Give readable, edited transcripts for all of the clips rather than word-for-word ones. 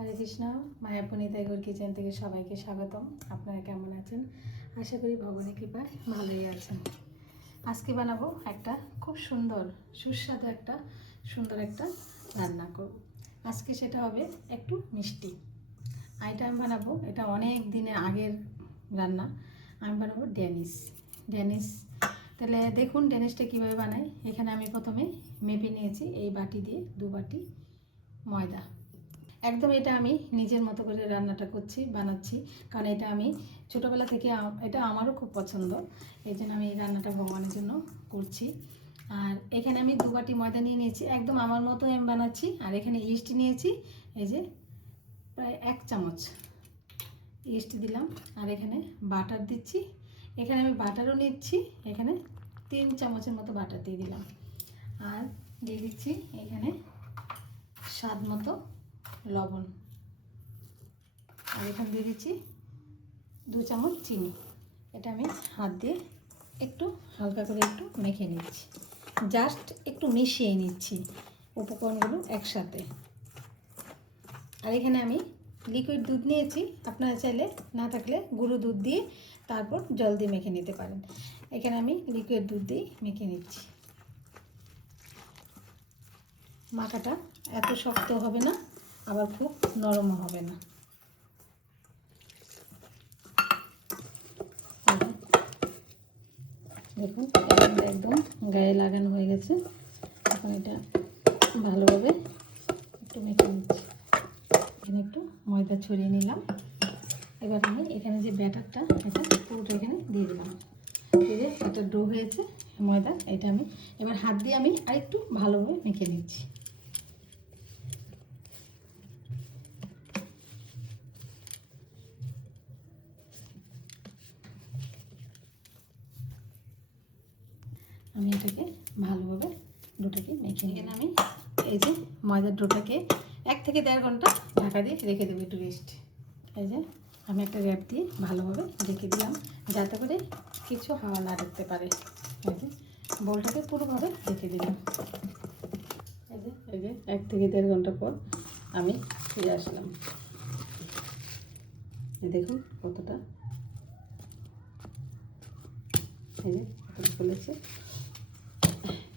হরে Krishna. মায়াপুনিতা Gour kitchen থেকে সবাইকে স্বাগতম। আপনারা কেমন আছেন? আশা করি ভগবানের কৃপায় ভালোই আছেন। আজকে বানাবো একটা খুব সুস্বাদু একটা রান্না করব। আজকে সেটা হবে একটু মিষ্টি। এটা আমি বানাবো, এটা অনেক দিনের আগের রান্না। আমি বানাবো ড্যানিশ। তাহলে দেখুন ড্যানিশটা কীভাবে বানাই। এখানে আমি প্রথমে মেপে নিয়েছি এই বাটি দিয়ে 2 বাটি ময়দা। একদম এটা আমি নিজের মতো করে রান্নাটা বানাচ্ছি, কারণ এটা আমি ছোটোবেলা থেকে এটা আমারও খুব পছন্দ। এই জন্য আমি এই রান্নাটা ভগবানের জন্য করছি। আর এখানে আমি 2 বাটি ময়দা নিয়েছি, একদম আমার মতো আমি বানাচ্ছি। আর এখানে ইস্ট নিয়েছি, এই যে প্রায় 1 চামচ ইস্ট দিলাম। আর এখানে বাটার দিচ্ছি, এখানে আমি বাটারও নিচ্ছি, এখানে 3 চামচের মতো বাটার দিয়ে দিলাম। আর দিয়ে দিচ্ছি এখানে স্বাদ মতো লবণ। আর এখানে দিয়ে দিচ্ছি 2 চামচ চিনি। এটা আমি হাত দিয়ে একটু হালকা করে একটু মেখে নিচ্ছি, জাস্ট একটু মিশিয়ে নিচ্ছি উপকরণগুলো একসাথে। আর এখানে আমি লিকুইড দুধ নিয়েছি, আপনারা চাইলে না থাকলে গুঁড়ো দুধ দিয়ে তারপর জল দিয়ে মেখে নিতে পারেন। এখানে আমি লিকুইড দুধ দিয়ে মেখে নিচ্ছি। মাখাটা এত শক্ত হবে না, আবার খুব নরমও হবে না। দেখুন একদম গায়ে লাগানো হয়ে গেছে। এখন এটা ভালোভাবে একটু মেখে নিচ্ছি। এখানে একটু ময়দা ছড়িয়ে নিলাম। এবার আমি এখানে যে ব্যাটারটা, এটা পুরোটা এখানে দিয়ে দিলাম। দিয়ে একটা ডো হয়েছে ময়দা, এটা আমি এবার হাত দিয়ে আমি আরেকটু ভালোভাবে মেখে নিচ্ছি। আমি এটাকে ভালোভাবে ডোটাকে মেখে নিই। এখানে আমি এই যে ময়দার ডোটাকে 1 থেকে 1.5 ঘন্টা ঢাকা দিয়ে রেখে দেবো একটু রেস্ট। এই যে আমি একটা র্যাপ দিয়ে ভালোভাবে ঢেকে দিলাম, যাতে করে কিছু হাওয়া না ঢুকতে পারে। এই যে বলটাকে পুরোভাবে ঢেকে দিলাম। এই যে 1 থেকে 1.5 ঘন্টা পর আমি ফিরে আসলাম। দেখুন কতটা, এই যে কতটা ফুলেছে।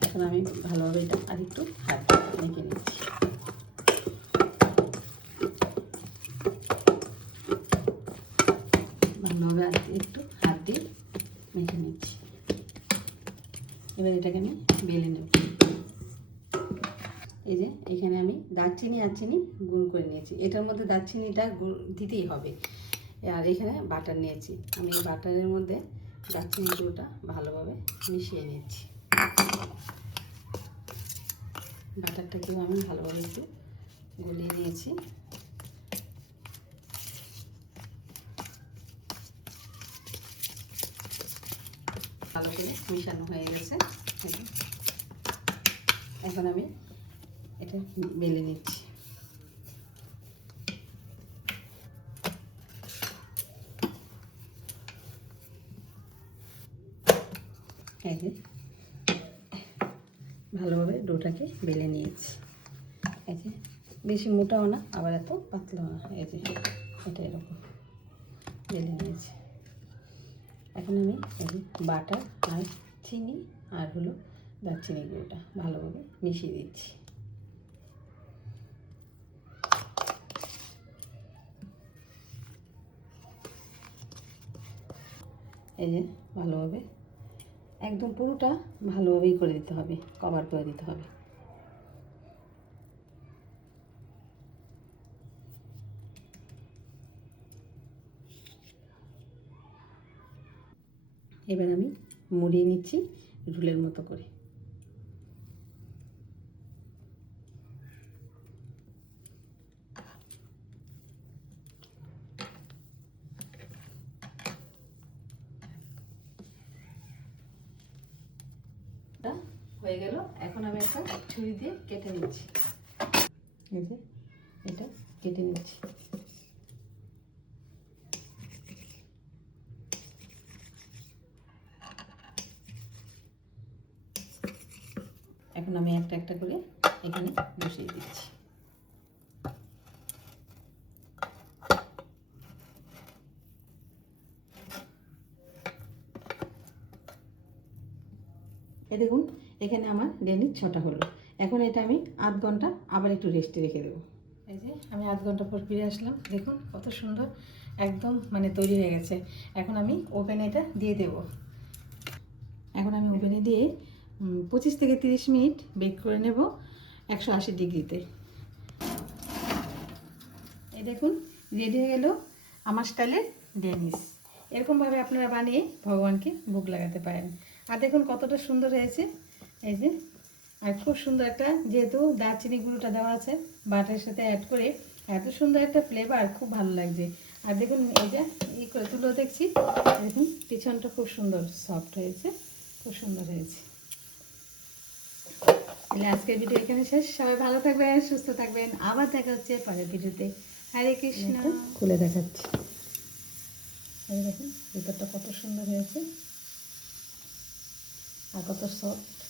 এখন আমি ভালোভাবে এটা আরেকটু হাত মেখে নিচ্ছি। ভালোভাবে একটু হাত দিয়ে মেখে নিচ্ছি। এবার এটাকে আমি বেলে নেব। এই যে এখানে আমি দারচিনি আর চিনি গুঁড়ো করে নিয়েছি। এটার মধ্যে দারচিনিটা দিতেই হবে। আর এখানে বাটার নিয়েছি, আমি এই বাটারের মধ্যে দারচিনি গুঁড়োটা ভালোভাবে মিশিয়ে নিচ্ছি। বাটারটাকেও আমি ভালোভাবে একটু গলিয়ে নিয়েছি। ভালো করে মিশানো হয়ে গেছে। এখন আমি এটা বেলে নিচ্ছি। এই যে ভালোভাবে ডোটাকে বেলে নিয়েছি। এই যে বেশি মোটাও না, আবার এত পাতলাও না। এই যে এটা এরকম বেলে নিয়েছি। এখন আমি এই যে বাটার আর চিনি আর হলো দারচিনি গুঁড়োটা ভালোভাবে মিশিয়ে দিচ্ছি। এই যে ভালোভাবে একদম পুরোটা ভালোভাবেই করে দিতে হবে, কভার করে দিতে হবে। এবার আমি মুড়িয়ে নিচ্ছি রুলের মতো করে। হয়ে গেল। এখন আমি একটা ছুরি দিয়ে কেটে নিচ্ছি। এই যে এটা কেটে নিচ্ছি। এখন আমি একটা একটা করে এখানে বসিয়ে দিচ্ছি। দেখুন এখানে আমার ডেনিস 6টা হলো। এখন এটা আমি আধ ঘন্টা আবার একটু রেস্টে রেখে দেবো। এই যে আমি আধ ঘন্টা পর ফিরে আসলাম, দেখুন কত সুন্দর একদম মানে তৈরি হয়ে গেছে। এখন আমি ওভেনে এটা দিয়ে দেব। এখন আমি ওভেনে দিয়ে 25 থেকে 30 মিনিট বেক করে নেব 180 ডিগ্রিতে। এই দেখুন রেডি হয়ে গেল আমার স্টাইলের ডেনিস। এরকমভাবে আপনারা বানিয়ে ভগবানকে ভোগ লাগাতে পারেন। আর দেখুন কতটা সুন্দর হয়েছে, এই যে। আর খুব সুন্দর একটা, যেহেতু দারচিনি গুঁড়োটা দেওয়া আছে বাটারের সাথে অ্যাড করে, এত সুন্দর একটা ফ্লেভার, খুব ভালো লাগছে। আর দেখুন এই যে এই করে তুলো দেখছি, দেখুন পিছনটা খুব সুন্দর সফট হয়েছে, খুব সুন্দর হয়েছে। তাহলে আজকের ভিডিও এখানে শেষ। সবাই ভালো থাকবেন, সুস্থ থাকবেন, আবার দেখা হচ্ছে পরের ভিডিওতে। হরে কৃষ্ণ। খুলে দেখাচ্ছি, এই দেখুন ভিতরটা কত সুন্দর হয়েছে আর কত সফট।